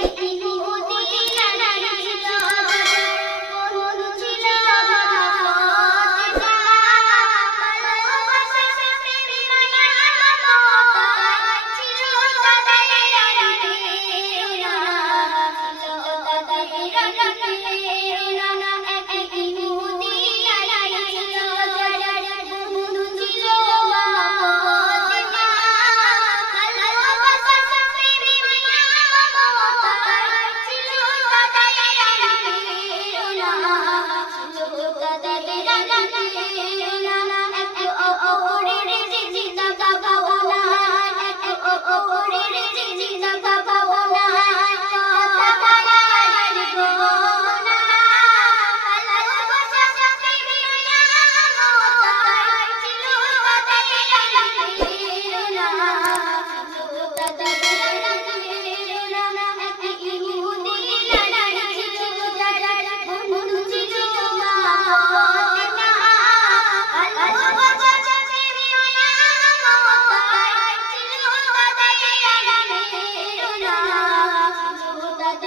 একটি ইহুদি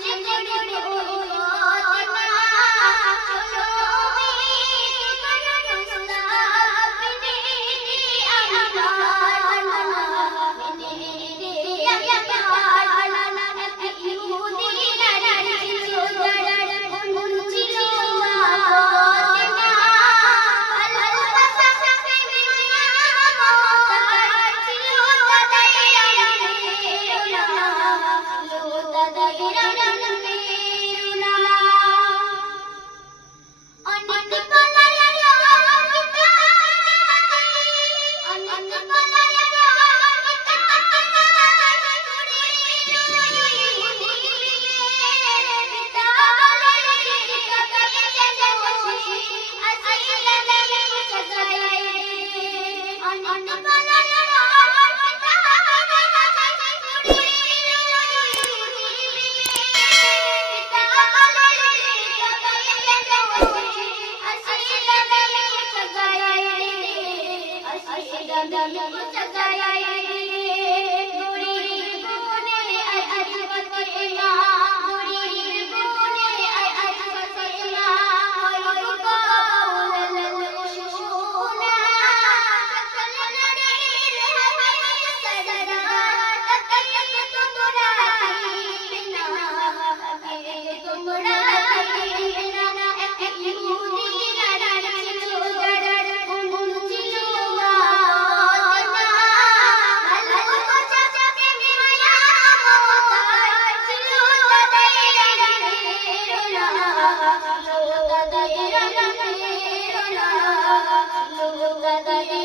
Thank you. Dada, dada, dada, Thank you.